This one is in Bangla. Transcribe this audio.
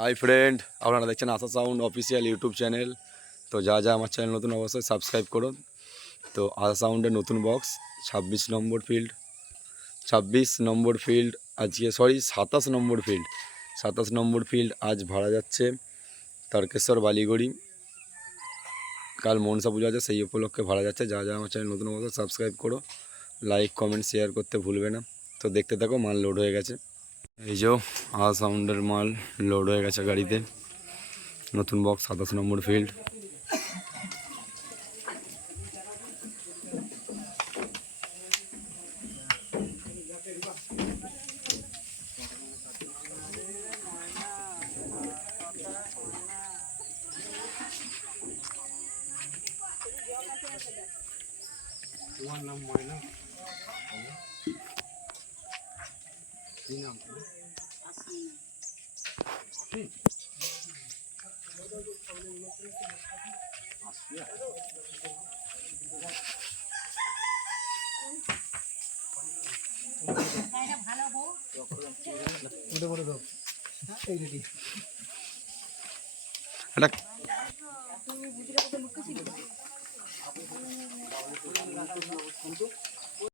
হাই ফ্রেন্ড, আপনারা দেখছেন আশা সাউন্ড অফিসিয়াল ইউটিউব চ্যানেল। তো যা আমার চ্যানেল নতুন অবশ্যই সাবস্ক্রাইব করুন। তো আশা সাউন্ডের নতুন বক্স 26 নম্বর ফিল্ড আজকে 27 নম্বর ফিল্ড আজ ভাড়া যাচ্ছে তারকেশ্বর বালিগড়ি। কাল মনসা পুজো আছে, সেই উপলক্ষে ভাড়া যাচ্ছে। যা আমার চ্যানেল নতুন অবশ্যই সাবস্ক্রাইব করো, লাইক কমেন্ট শেয়ার করতে ভুলবে না। তো দেখতে থাকো, মাল লোড হয়ে গেছে। এই যে আশা সাউন্ডের মাল লোড হয়ে গেছে গাড়িতে। নতুন বক্স 27 নম্বর ফিল্ড। এটা